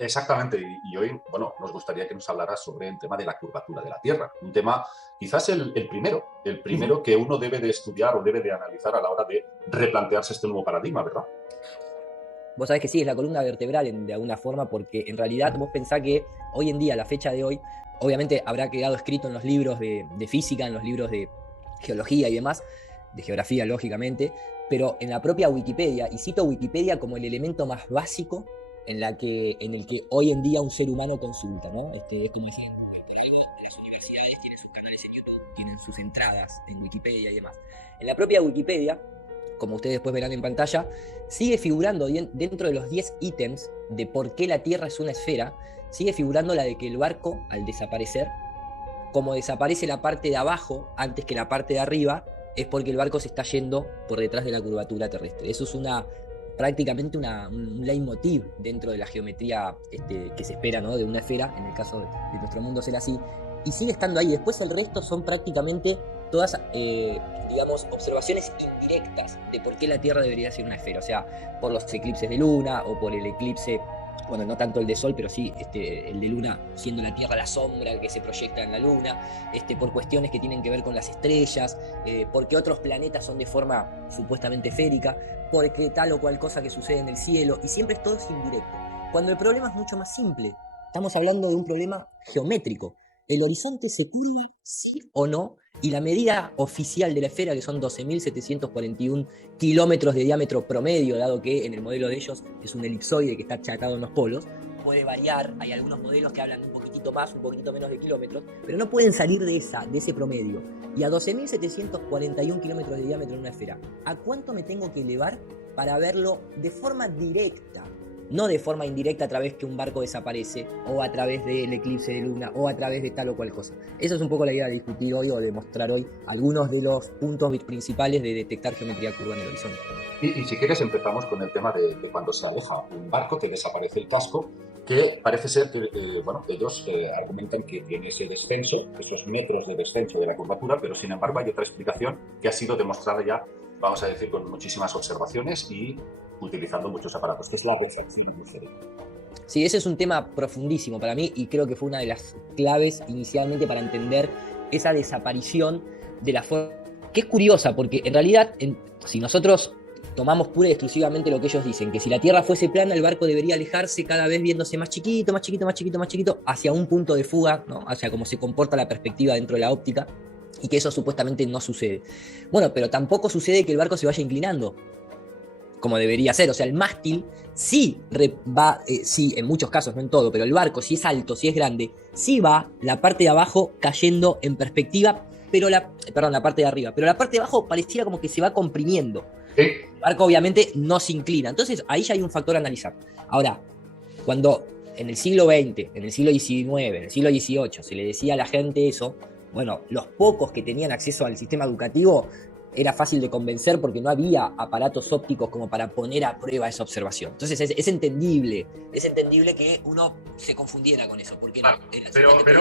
Exactamente, y hoy, bueno, nos gustaría que nos hablara sobre el tema de la curvatura de la Tierra, un tema quizás el Ujú. primero que uno debe de estudiar o debe de analizar a la hora de replantearse este nuevo paradigma, ¿verdad? Vos sabés que sí, es la columna vertebral de alguna forma, porque en realidad vos pensás que hoy en día, a la fecha de hoy, obviamente habrá quedado escrito en los libros de física, en los libros de geología y demás, de geografía, lógicamente, pero en la propia Wikipedia, y cito Wikipedia como el elemento más básico en el que hoy en día un ser humano consulta, ¿no? Es como dicen, por algo, las universidades tienen sus canales en YouTube, tienen sus entradas en Wikipedia y demás. En la propia Wikipedia, como ustedes después verán en pantalla, sigue figurando dentro de los 10 ítems de por qué la Tierra es una esfera, sigue figurando la de que el barco, al desaparecer, como desaparece la parte de abajo antes que la parte de arriba, es porque el barco se está yendo por detrás de la curvatura terrestre. Eso es prácticamente un leitmotiv dentro de la geometría que se espera, ¿no?, de una esfera, en el caso de nuestro mundo ser así, y sigue estando ahí. Después el resto son prácticamente todas, digamos, observaciones indirectas de por qué la Tierra debería ser una esfera, o sea, por los eclipses de luna o por el eclipse, bueno, no tanto el de Sol, pero sí el de Luna, siendo la Tierra la sombra que se proyecta en la Luna, por cuestiones que tienen que ver con las estrellas, porque otros planetas son de forma supuestamente esférica, porque tal o cual cosa que sucede en el cielo, y siempre todo es indirecto. Cuando el problema es mucho más simple, estamos hablando de un problema geométrico. El horizonte se curva, sí o no, y la medida oficial de la esfera, que son 12.741 kilómetros de diámetro promedio, dado que en el modelo de ellos es un elipsoide que está achacado en los polos, puede variar, hay algunos modelos que hablan un poquitito más, un poquitito menos de kilómetros, pero no pueden salir de ese promedio. Y a 12.741 kilómetros de diámetro en una esfera, ¿a cuánto me tengo que elevar para verlo de forma directa? No de forma indirecta a través que un barco desaparece, o a través del eclipse de luna, o a través de tal o cual cosa. Eso es un poco la idea de discutir hoy o de mostrar hoy algunos de los puntos principales de detectar geometría curva en el horizonte. Y si quieres empezamos con el tema de cuando se aleja un barco, que desaparece el casco, que parece ser que, bueno, ellos argumentan que tiene ese descenso, esos metros de descenso de la curvatura, pero sin embargo hay otra explicación que ha sido demostrada ya, vamos a decir, con muchísimas observaciones y utilizando muchos aparatos, que es la refracción diferente. Sí, ese es un tema profundísimo para mí y creo que fue una de las claves inicialmente para entender esa desaparición de la forma, que es curiosa porque en realidad si nosotros tomamos pura y exclusivamente lo que ellos dicen, que si la Tierra fuese plana el barco debería alejarse cada vez viéndose más chiquito, más chiquito, más chiquito, más chiquito, hacia un punto de fuga, ¿no?, hacia cómo se comporta la perspectiva dentro de la óptica, y que eso supuestamente no sucede. Bueno, pero tampoco sucede que el barco se vaya inclinando como debería ser. O sea, el mástil sí va, sí, en muchos casos, no en todo, pero el barco, si es alto, si es grande, sí va la parte de abajo cayendo en perspectiva, pero la parte de arriba, pero la parte de abajo pareciera como que se va comprimiendo. Sí. El barco obviamente no se inclina. Entonces ahí ya hay un factor a analizar. Ahora, cuando en el siglo XX, en el siglo XIX, en el siglo XVIII se le decía a la gente eso, bueno, los pocos que tenían acceso al sistema educativo era fácil de convencer porque no había aparatos ópticos como para poner a prueba esa observación. Entonces es entendible que uno se confundiera con eso, porque Claro, pero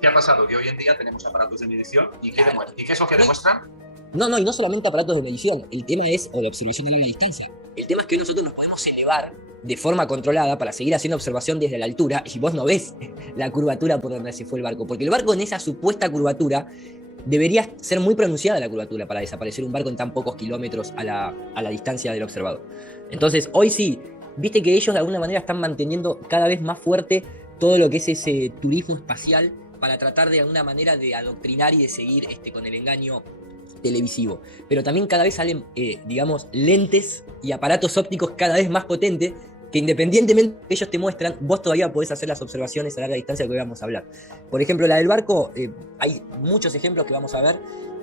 ¿qué ha pasado? Que hoy en día tenemos aparatos de medición y ¿qué demuestran? ¿Y qué es lo que demuestran? No, y no solamente aparatos de medición, el tema es, o de observación a larga distancia, el tema es que nosotros nos podemos elevar de forma controlada para seguir haciendo observación desde la altura y vos no ves la curvatura por donde se fue el barco, porque el barco en esa supuesta curvatura debería ser muy pronunciada la curvatura para desaparecer un barco en tan pocos kilómetros a la distancia del observador. Entonces, hoy sí, viste que ellos de alguna manera están manteniendo cada vez más fuerte todo lo que es ese turismo espacial para tratar de alguna manera de adoctrinar y de seguir con el engaño televisivo. Pero también cada vez salen, digamos, lentes y aparatos ópticos cada vez más potentes que independientemente de que ellos te muestran, vos todavía podés hacer las observaciones a larga distancia que hoy vamos a hablar. Por ejemplo, la del barco, hay muchos ejemplos que vamos a ver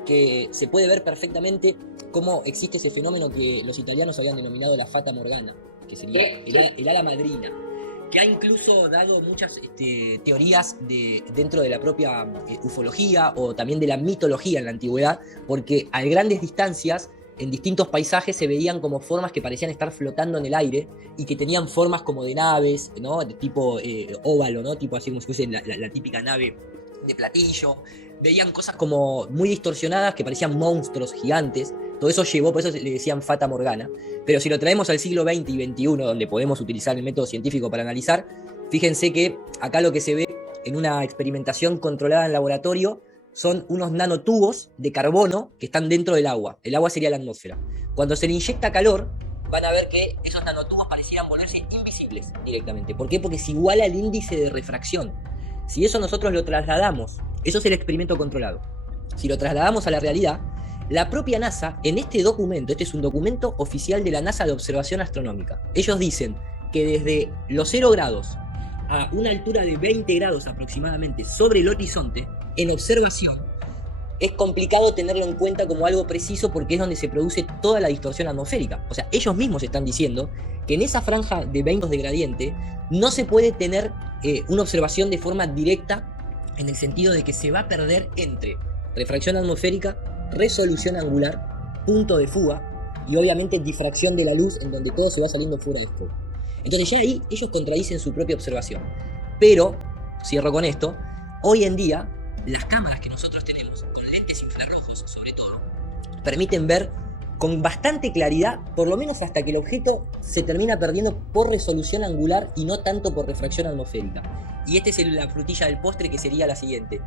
que se puede ver perfectamente cómo existe ese fenómeno que los italianos habían denominado la fata morgana, que sería el ala madrina, que ha incluso dado muchas teorías dentro de la propia ufología o también de la mitología en la antigüedad, porque a grandes distancias en distintos paisajes se veían como formas que parecían estar flotando en el aire y que tenían formas como de naves, ¿no?, de tipo óvalo, ¿no?, tipo así como si fuese la típica nave de platillo. Veían cosas como muy distorsionadas que parecían monstruos gigantes. Todo eso llevó, por eso le decían Fata Morgana. Pero si lo traemos al siglo XX y XXI, donde podemos utilizar el método científico para analizar, Fíjense que acá lo que se ve en una experimentación controlada en laboratorio son unos nanotubos de carbono que están dentro del agua. El agua sería la atmósfera. Cuando se le inyecta calor, van a ver que esos nanotubos parecieran volverse invisibles directamente. ¿Por qué? Porque se iguala el índice de refracción. Si eso nosotros lo trasladamos, eso es el experimento controlado. Si lo trasladamos a la realidad, la propia NASA, en este documento, este es un documento oficial de la NASA de observación astronómica, ellos dicen que desde los 0 grados a una altura de 20 grados aproximadamente sobre el horizonte, en observación, es complicado tenerlo en cuenta como algo preciso porque es donde se produce toda la distorsión atmosférica. O sea, ellos mismos están diciendo que en esa franja de 20 de gradiente no se puede tener una observación de forma directa, en el sentido de que se va a perder entre refracción atmosférica, resolución angular, punto de fuga y obviamente difracción de la luz, en donde todo se va saliendo fuera de juego. Entonces ya ahí ellos contradicen su propia observación. Pero, cierro con esto, hoy en día las cámaras que nosotros tenemos, con lentes infrarrojos sobre todo, permiten ver con bastante claridad, por lo menos hasta que el objeto se termina perdiendo por resolución angular y no tanto por refracción atmosférica. Y esta es la frutilla del postre, que sería la siguiente.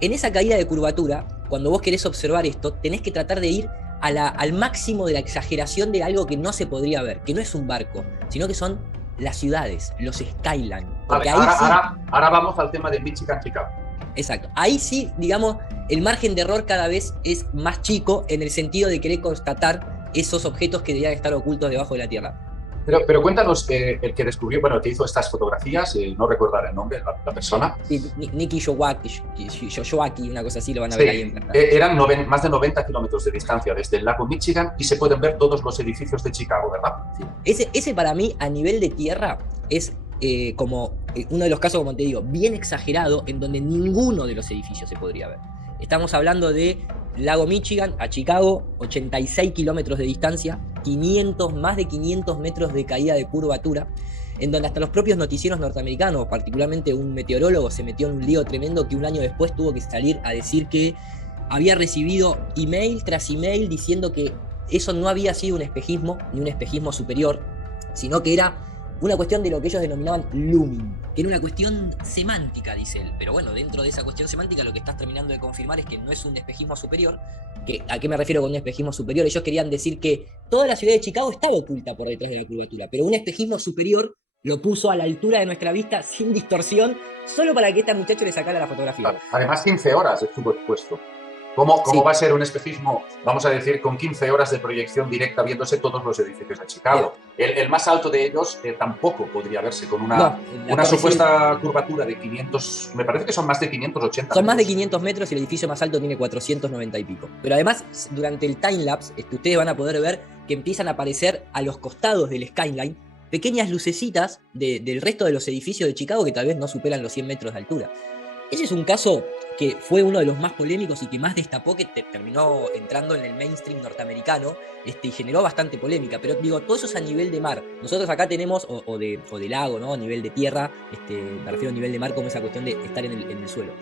En esa caída de curvatura, cuando vos querés observar esto, tenés que tratar de ir al máximo de la exageración de algo que no se podría ver, que no es un barco, sino que son las ciudades, los skyline. Porque vale, ahora vamos al tema de Michigan, Chicago. Exacto. Ahí sí, digamos, el margen de error cada vez es más chico en el sentido de querer constatar esos objetos que deberían estar ocultos debajo de la Tierra. Pero cuéntanos, el que descubrió, bueno, el que hizo estas fotografías, no recordar el nombre, la persona. Sí, Nicky Yowaki, una cosa así, lo van a ver ahí en planta. Eran más de 90 kilómetros de distancia desde el lago Michigan y se pueden ver todos los edificios de Chicago, ¿verdad? Sí. Ese para mí, a nivel de tierra, es como uno de los casos, como te digo, bien exagerado, en donde ninguno de los edificios se podría ver. Estamos hablando de lago Michigan a Chicago, 86 kilómetros de distancia, más de 500 metros de caída de curvatura, en donde hasta los propios noticieros norteamericanos, particularmente un meteorólogo, se metió en un lío tremendo que un año después tuvo que salir a decir que había recibido email tras email diciendo que eso no había sido un espejismo, ni un espejismo superior, sino que era una cuestión de lo que ellos denominaban looming, que era una cuestión semántica, dice él. Pero bueno, dentro de esa cuestión semántica lo que estás terminando de confirmar es que no es un espejismo superior. ¿A qué me refiero con un espejismo superior? Ellos querían decir que toda la ciudad de Chicago estaba oculta por detrás de la curvatura, pero un espejismo superior lo puso a la altura de nuestra vista sin distorsión, solo para que este muchacho le sacara la fotografía. Además, 15 horas estuvo expuesto. ¿Cómo sí va a ser un espejismo, vamos a decir, con 15 horas de proyección directa viéndose todos los edificios de Chicago? El más alto de ellos tampoco podría verse con una supuesta curvatura de 500, me parece que son más de 580 Son más de 500 metros y el edificio más alto tiene 490 y pico. Pero además, durante el timelapse, ustedes van a poder ver que empiezan a aparecer a los costados del skyline pequeñas lucecitas del resto de los edificios de Chicago que tal vez no superan los 100 metros de altura. Ese es un caso que fue uno de los más polémicos y que más destapó, que terminó entrando en el mainstream norteamericano y generó bastante polémica. Pero digo, todo eso es a nivel de mar. Nosotros acá tenemos, o de lago, ¿no? A nivel de tierra, me refiero a nivel de mar como esa cuestión de estar en el suelo.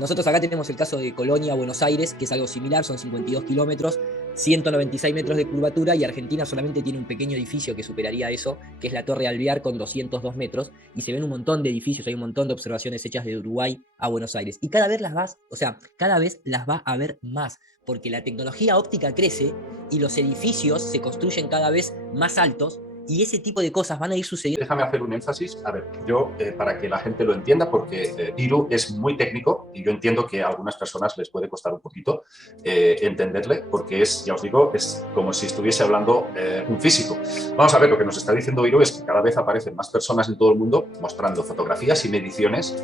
Nosotros acá tenemos el caso de Colonia, Buenos Aires, que es algo similar, son 52 kilómetros, 196 metros de curvatura, y Argentina solamente tiene un pequeño edificio que superaría eso, que es la Torre Alvear con 202 metros, y se ven un montón de edificios, hay un montón de observaciones hechas de Uruguay a Buenos Aires, y cada vez las va a ver más, porque la tecnología óptica crece y los edificios se construyen cada vez más altos, y ese tipo de cosas van a ir sucediendo. Déjame hacer un énfasis, a ver, yo para que la gente lo entienda, porque Hiru es muy técnico y yo entiendo que a algunas personas les puede costar un poquito entenderle, porque es, ya os digo, es como si estuviese hablando un físico. Vamos a ver, lo que nos está diciendo Hiru es que cada vez aparecen más personas en todo el mundo mostrando fotografías y mediciones,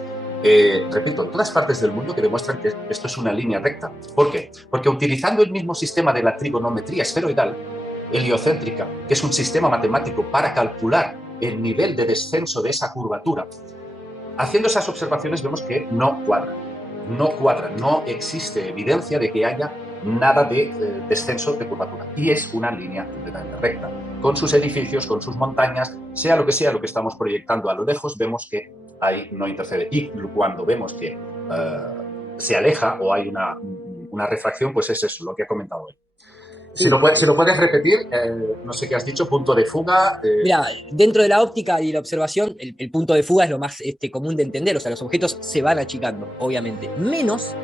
repito, en todas partes del mundo, que demuestran que esto es una línea recta. ¿Por qué? Porque utilizando el mismo sistema de la trigonometría esferoidal, heliocéntrica, que es un sistema matemático para calcular el nivel de descenso de esa curvatura, haciendo esas observaciones vemos que no cuadran, no existe evidencia de que haya nada de descenso de curvatura, y es una línea completamente recta, con sus edificios, con sus montañas, sea lo que estamos proyectando a lo lejos, vemos que ahí no intercede, y cuando vemos que se aleja o hay una refracción, pues es eso, lo que ha comentado él. Si lo puedes repetir, no sé qué has dicho, punto de fuga. Mira, dentro de la óptica y la observación, el punto de fuga es lo más común de entender. O sea, los objetos se van achicando, obviamente. Menos,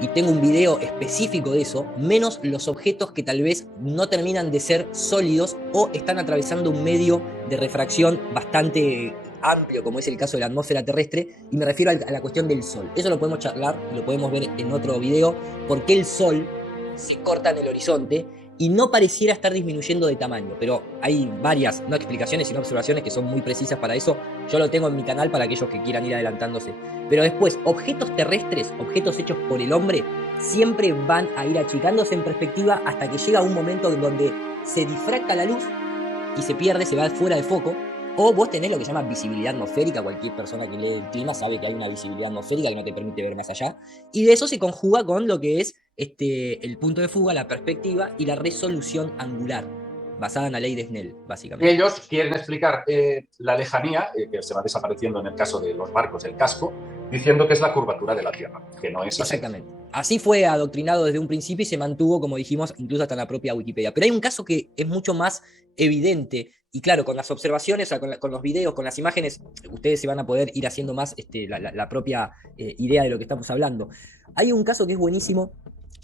y tengo un video específico de eso, menos los objetos que tal vez no terminan de ser sólidos o están atravesando un medio de refracción bastante amplio, como es el caso de la atmósfera terrestre, y me refiero a la cuestión del Sol. Eso lo podemos charlar y lo podemos ver en otro video, por qué el Sol se corta en el horizonte y no pareciera estar disminuyendo de tamaño, pero hay varias, no explicaciones, sino observaciones que son muy precisas para eso. Yo lo tengo en mi canal para aquellos que quieran ir adelantándose. Pero después, objetos terrestres, objetos hechos por el hombre, siempre van a ir achicándose en perspectiva hasta que llega un momento en donde se difracta la luz y se pierde, se va fuera de foco. O vos tenés lo que se llama visibilidad atmosférica. Cualquier persona que lee el clima sabe que hay una visibilidad atmosférica que no te permite ver más allá. Y de eso se conjuga con lo que es el punto de fuga, la perspectiva y la resolución angular, basada en la ley de Snell, básicamente. Ellos quieren explicar la lejanía, que se va desapareciendo en el caso de los barcos, el casco, diciendo que es la curvatura de la Tierra, que no es así. Exactamente. Así fue adoctrinado desde un principio y se mantuvo, como dijimos, incluso hasta en la propia Wikipedia. Pero hay un caso que es mucho más evidente y claro, con las observaciones, con los videos, con las imágenes, ustedes se van a poder ir haciendo más la propia idea de lo que estamos hablando. Hay un caso que es buenísimo,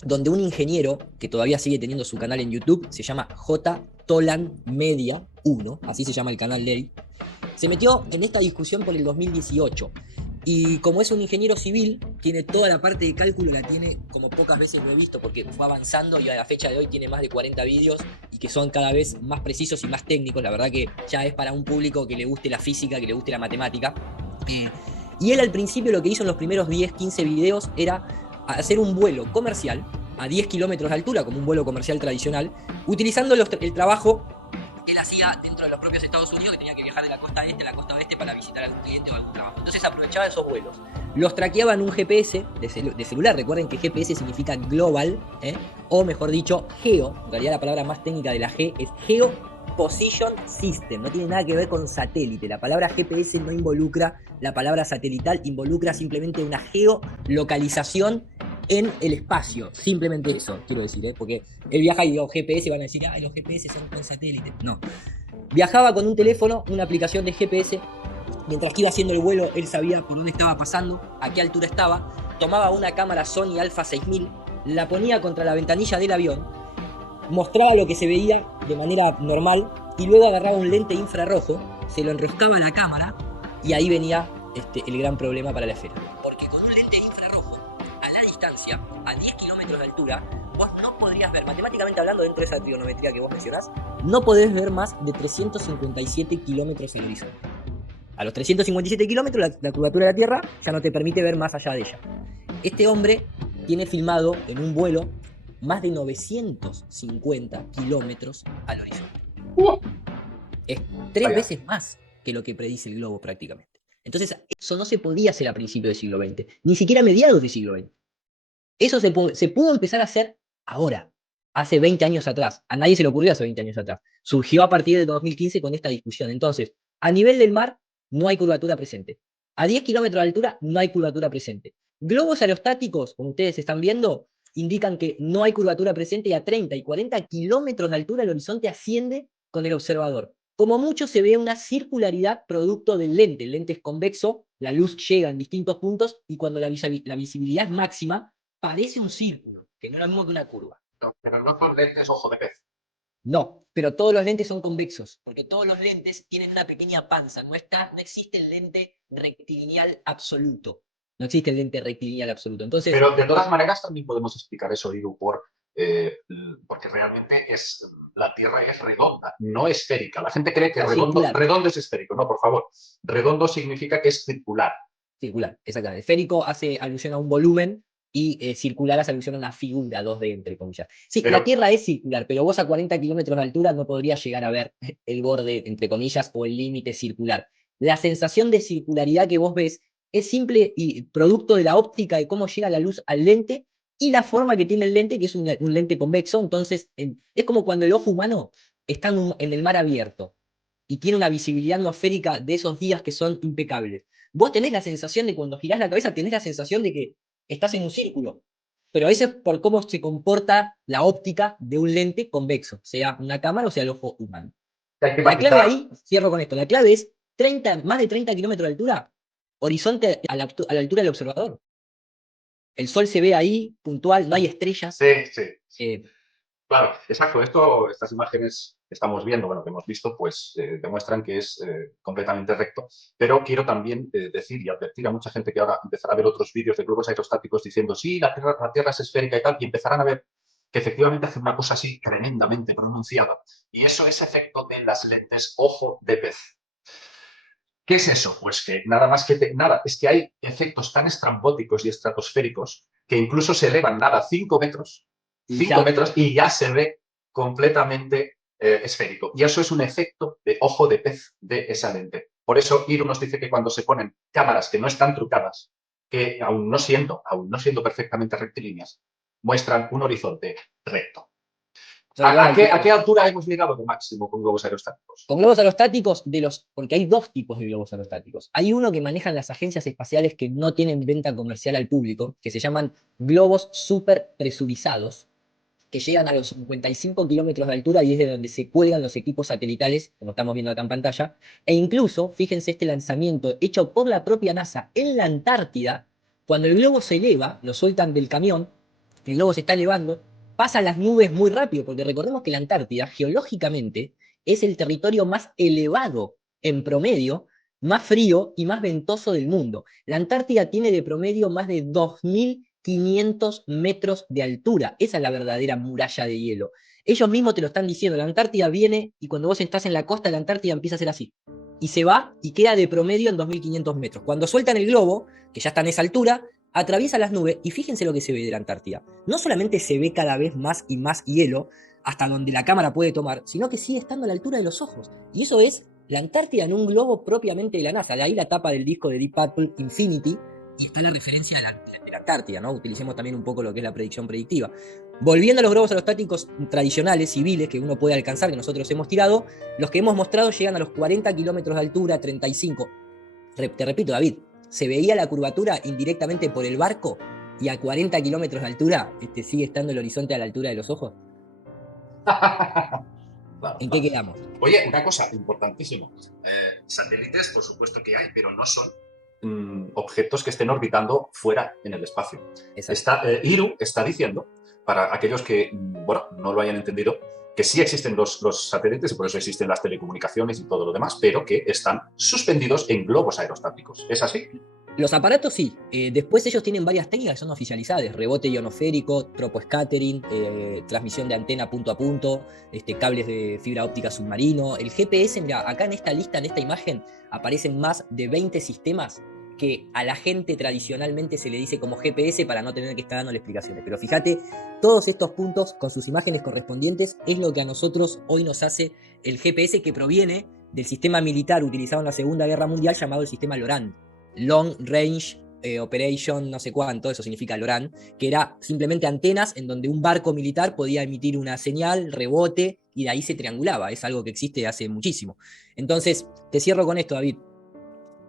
donde un ingeniero, que todavía sigue teniendo su canal en YouTube, se llama J. Tolan Media 1, así se llama el canal de él, se metió en esta discusión por el 2018. Y como es un ingeniero civil, tiene toda la parte de cálculo, la tiene como pocas veces lo he visto, porque fue avanzando y a la fecha de hoy tiene más de 40 vídeos y que son cada vez más precisos y más técnicos. La verdad que ya es para un público que le guste la física, que le guste la matemática. Y él al principio lo que hizo en los primeros 10, 15 videos era hacer un vuelo comercial a 10 kilómetros de altura, como un vuelo comercial tradicional, utilizando el trabajo que él hacía dentro de los propios Estados Unidos, que tenía que viajar de la costa este a la costa oeste para visitar a algún cliente o algún trabajo. Entonces aprovechaba esos vuelos. Los traqueaba en un GPS de celular. Recuerden que GPS significa global, o mejor dicho, geo. En realidad la palabra más técnica de la G es Geo Position System. No tiene nada que ver con satélite. La palabra GPS no involucra la palabra satelital, involucra simplemente una geolocalización en el espacio, simplemente eso, quiero decir, porque él viaja y los GPS van a decir, los GPS son con satélite. No. Viajaba con un teléfono, una aplicación de GPS, mientras que iba haciendo el vuelo, él sabía por dónde estaba pasando, a qué altura estaba, tomaba una cámara Sony Alpha 6000, la ponía contra la ventanilla del avión, mostraba lo que se veía de manera normal, y luego agarraba un lente infrarrojo, se lo enroscaba a la cámara, y ahí venía el gran problema para la esfera. Porque con un lente infrarrojo, a la distancia, a 10 kilómetros de altura, vos no podrías ver, matemáticamente hablando, dentro de esa trigonometría que vos mencionás, no podés ver más de 357 kilómetros al horizonte. A los 357 kilómetros, la curvatura de la Tierra ya no te permite ver más allá de ella. Este hombre tiene filmado en un vuelo más de 950 kilómetros al horizonte. Es 3 veces más que lo que predice el globo prácticamente. Entonces, eso no se podía hacer a principios del siglo XX, ni siquiera a mediados del siglo XX. Eso se pudo empezar a hacer ahora, hace 20 años atrás. A nadie se le ocurrió hace 20 años atrás. Surgió a partir de 2015 con esta discusión. Entonces, a nivel del mar, no hay curvatura presente. A 10 kilómetros de altura, no hay curvatura presente. Globos aerostáticos, como ustedes están viendo, indican que no hay curvatura presente y a 30 y 40 kilómetros de altura el horizonte asciende con el observador. Como mucho se ve una circularidad producto del lente. El lente es convexo, la luz llega en distintos puntos y cuando la visibilidad es máxima, parece un círculo, que no es lo mismo que una curva. No, pero no son lentes ojo de pez. No, pero todos los lentes son convexos, porque todos los lentes tienen una pequeña panza, no existe el lente rectilineal absoluto. No existe el lente rectilineal absoluto. Entonces, pero de todas maneras también podemos explicar eso, Iru, porque realmente la Tierra es redonda, no esférica. La gente cree que redondo es esférico. No, por favor. Redondo significa que es circular. Circular, exactamente. Esférico hace alusión a un volumen y circular hace alusión a una figura 2D, entre comillas. Sí, pero la Tierra es circular, pero vos a 40 kilómetros de altura no podrías llegar a ver el borde, entre comillas, o el límite circular. La sensación de circularidad que vos ves es simple y producto de la óptica de cómo llega la luz al lente y la forma que tiene el lente, que es un lente convexo. Entonces, es como cuando el ojo humano está en el mar abierto y tiene una visibilidad atmosférica de esos días que son impecables. Vos tenés la sensación de cuando girás la cabeza, tenés la sensación de que estás en un círculo. pero a veces por cómo se comporta la óptica de un lente convexo, sea una cámara o sea el ojo humano. Hay que La clave matizar. ahí, cierro con esto, la clave es más de 30 kilómetros de altura, horizonte a la altura del observador. El sol se ve ahí, puntual, no hay estrellas. Sí, sí, sí. eh, Claro, exacto. Estas imágenes que estamos viendo, bueno, que hemos visto, pues demuestran que es completamente recto. Pero quiero también decir y advertir a mucha gente que ahora empezará a ver otros vídeos de globos aerostáticos diciendo, sí, la Tierra es esférica y tal, y empezarán a ver que efectivamente hace una cosa así tremendamente pronunciada. Y eso es efecto de las lentes ojo de pez. ¿Qué es eso? Pues que nada más que nada, es que hay efectos tan estrambóticos y estratosféricos que incluso se elevan nada 5 metros, y 5 ya, metros y ya se ve completamente esférico. Y eso es un efecto de ojo de pez de esa lente. Por eso Iru nos dice que cuando se ponen cámaras que no están trucadas, que aún no siendo perfectamente rectilíneas, muestran un horizonte recto. sobre todo a la ¿A qué altura. altura hemos llegado de máximo con globos aerostáticos? Con globos aerostáticos, porque hay dos tipos de globos aerostáticos. Hay uno que manejan las agencias espaciales que no tienen venta comercial al público, que se llaman globos super presurizados, que llegan a los 55 kilómetros de altura y es de donde se cuelgan los equipos satelitales, como estamos viendo acá en pantalla. E incluso, fíjense este lanzamiento hecho por la propia NASA en la Antártida, cuando el globo se eleva, lo sueltan del camión, el globo se está elevando, pasan las nubes muy rápido, porque recordemos que la Antártida, geológicamente, es el territorio más elevado en promedio, más frío y más ventoso del mundo. La Antártida tiene de promedio más de 2.500 metros de altura. Esa es la verdadera muralla de hielo. Ellos mismos te lo están diciendo. La Antártida viene y cuando vos estás en la costa, la Antártida empieza a ser así. Y se va y queda de promedio en 2.500 metros. Cuando sueltan el globo, que ya está en esa altura, atraviesa las nubes y fíjense lo que se ve de la Antártida. No solamente se ve cada vez más y más hielo, hasta donde la cámara puede tomar, sino que sigue estando a la altura de los ojos. Y eso es la Antártida en un globo propiamente de la NASA. De ahí la tapa del disco de Deep Purple, Infinity, y está la referencia de la Antártida, ¿no? Utilicemos también un poco lo que es la predicción predictiva. Volviendo a los globos aerostáticos tradicionales, civiles, que uno puede alcanzar, que nosotros hemos tirado, los que hemos mostrado llegan a los 40 kilómetros de altura, 35. Te repito, David, se veía la curvatura indirectamente por el barco y a 40 kilómetros de altura sigue estando el horizonte a la altura de los ojos. Claro, ¿En qué claro. quedamos? Oye, una cosa importantísima. Satélites, por supuesto que hay, pero no son objetos que estén orbitando fuera en el espacio. Exacto. Iru está diciendo, para aquellos que bueno, no lo hayan entendido, que sí existen los satélites y por eso existen las telecomunicaciones y todo lo demás, pero que están suspendidos en globos aerostáticos. ¿Es así? Los aparatos sí. Después ellos tienen varias técnicas que son oficializadas. Rebote ionosférico, troposcattering, transmisión de antena punto a punto, cables de fibra óptica submarino. El GPS, mira, acá en esta lista, en esta imagen, aparecen más de 20 sistemas que a la gente tradicionalmente se le dice como GPS para no tener que estar dándole explicaciones. Pero fíjate, todos estos puntos con sus imágenes correspondientes es lo que a nosotros hoy nos hace el GPS, que proviene del sistema militar utilizado en la Segunda Guerra Mundial llamado el sistema LORAN. Long Range Operation, no sé cuánto, eso significa LORAN, que era simplemente antenas en donde un barco militar podía emitir una señal, rebote, y de ahí se triangulaba. Es algo que existe hace muchísimo. Entonces, te cierro con esto, David.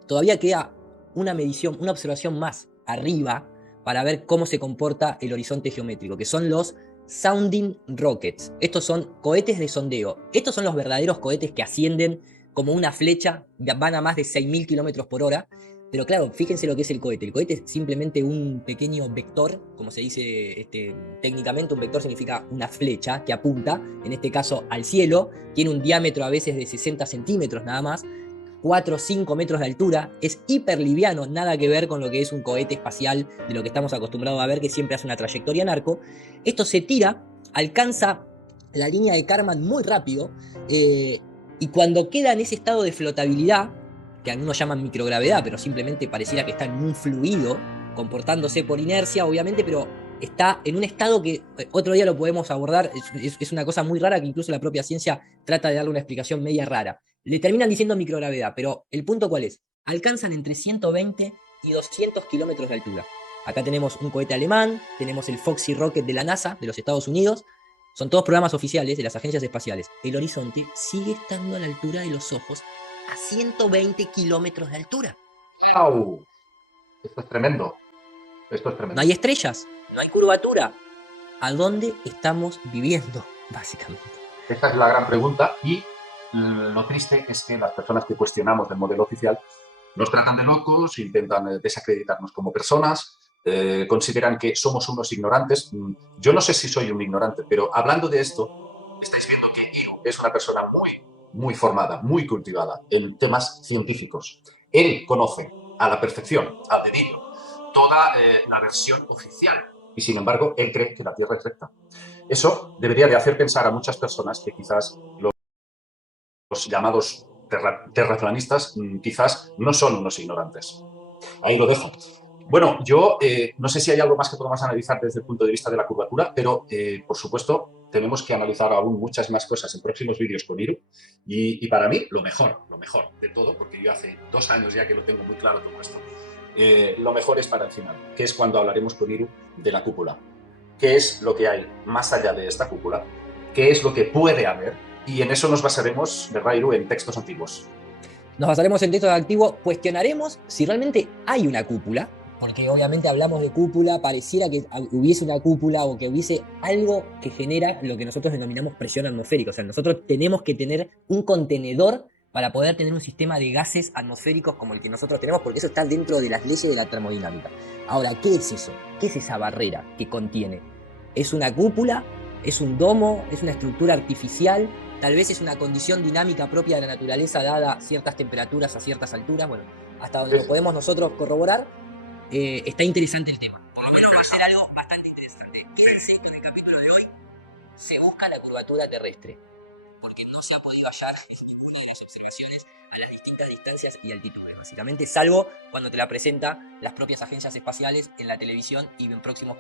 Todavía queda una medición, una observación más arriba para ver cómo se comporta el horizonte geométrico, que son los sounding rockets. Estos son cohetes de sondeo. Estos son los verdaderos cohetes que ascienden como una flecha, van a más de 6.000 kilómetros por hora. Pero claro, fíjense lo que es el cohete. El cohete es simplemente un pequeño vector, como se dice técnicamente. Un vector significa una flecha que apunta, en este caso al cielo. Tiene un diámetro a veces de 60 centímetros nada más. 4 o 5 metros de altura, es hiper liviano, nada que ver con lo que es un cohete espacial de lo que estamos acostumbrados a ver, que siempre hace una trayectoria en arco. Esto se tira, alcanza la línea de Kármán muy rápido, y cuando queda en ese estado de flotabilidad, que algunos llaman microgravedad, pero simplemente pareciera que está en un fluido, comportándose por inercia, obviamente, pero está en un estado que otro día lo podemos abordar. Es una cosa muy rara que incluso la propia ciencia trata de darle una explicación media rara. Le terminan diciendo microgravedad, pero el punto ¿cuál es? Alcanzan entre 120 y 200 kilómetros de altura. Acá tenemos un cohete alemán, tenemos el Foxy Rocket de la NASA, de los Estados Unidos. Son todos programas oficiales de las agencias espaciales. El horizonte sigue estando a la altura de los ojos a 120 kilómetros de altura. ¡Au! Esto es tremendo. Esto es No hay tremendo. estrellas. no hay curvatura. ¿A dónde estamos viviendo, básicamente? Esta es la gran pregunta y lo triste es que las personas que cuestionamos del modelo oficial nos tratan de locos, intentan desacreditarnos como personas, consideran que somos unos ignorantes. Yo no sé si soy un ignorante, pero hablando de esto, estáis viendo que Iru es una persona muy formada, muy cultivada en temas científicos. Él conoce a la perfección, al dedillo, toda la versión oficial y sin embargo él cree que la Tierra es recta. Eso debería de hacer pensar a muchas personas que quizás los llamados terraplanistas quizás no son unos ignorantes. Ahí lo dejo. Bueno, yo no sé si hay algo más que podamos analizar desde el punto de vista de la curvatura, pero por supuesto tenemos que analizar aún muchas más cosas en próximos vídeos con Iru. Y para mí, lo mejor de todo, porque yo hace 2 años ya que lo tengo muy claro todo esto, lo mejor es para el final, que es cuando hablaremos con Iru de la cúpula. ¿Qué es lo que hay más allá de esta cúpula? ¿Qué es lo que puede haber? Y en eso nos basaremos, ¿verdad, Iru?, en textos antiguos. Nos basaremos en textos activos, cuestionaremos si realmente hay una cúpula, porque obviamente hablamos de cúpula, pareciera que hubiese una cúpula o que hubiese algo que genera lo que nosotros denominamos presión atmosférica. O sea, nosotros tenemos que tener un contenedor para poder tener un sistema de gases atmosféricos como el que nosotros tenemos, porque eso está dentro de las leyes de la termodinámica. Ahora, ¿qué es eso? ¿Qué es esa barrera que contiene? ¿Es una cúpula? ¿Es un domo? ¿Es una estructura artificial? Tal vez es una condición dinámica propia de la naturaleza dada ciertas temperaturas a ciertas alturas. Bueno, hasta donde lo podemos nosotros corroborar, está interesante el tema. Por lo menos va a ser algo bastante interesante. Quédense que en el capítulo de hoy se busca la curvatura terrestre, porque no se ha podido hallar en ninguna de las observaciones a las distintas distancias y altitudes, básicamente, salvo cuando te la presenta las propias agencias espaciales en la televisión y en próximos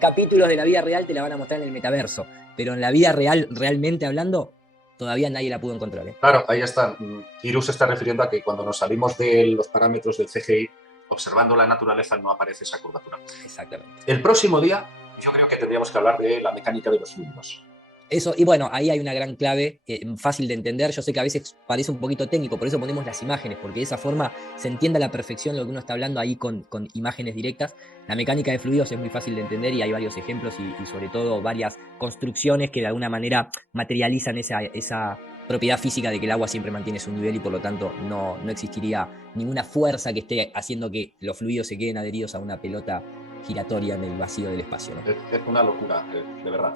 capítulos de la vida real te la van a mostrar en el metaverso, pero en la vida real, realmente hablando, todavía nadie la pudo encontrar. Claro, ahí está. Iru se está refiriendo a que cuando nos salimos de los parámetros del CGI, observando la naturaleza no aparece esa curvatura. Exactamente. El próximo día yo creo que tendríamos que hablar de la mecánica de los fluidos. Eso, y bueno, ahí hay una gran clave, fácil de entender. Yo sé que a veces parece un poquito técnico, por eso ponemos las imágenes, porque de esa forma se entiende a la perfección lo que uno está hablando ahí con imágenes directas. La mecánica de fluidos es muy fácil de entender y hay varios ejemplos y sobre todo varias construcciones que de alguna manera materializan esa propiedad física de que el agua siempre mantiene su nivel y por lo tanto no existiría ninguna fuerza que esté haciendo que los fluidos se queden adheridos a una pelota giratoria en el vacío del espacio, ¿no? Es una locura, de verdad.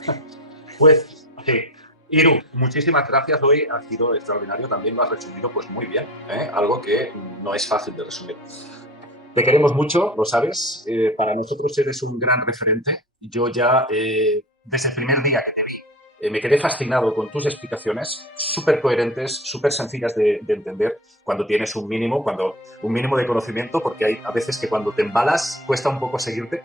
Pues, sí. Iru, muchísimas gracias. Hoy ha sido extraordinario. También lo has resumido pues muy bien, ¿eh? Algo que no es fácil de resumir. Te queremos mucho, lo sabes. Para nosotros eres un gran referente. Yo ya, desde el primer día que te vi, me quedé fascinado con tus explicaciones, súper coherentes, súper sencillas de entender, cuando tienes un mínimo de conocimiento, porque hay a veces que cuando te embalas cuesta un poco seguirte.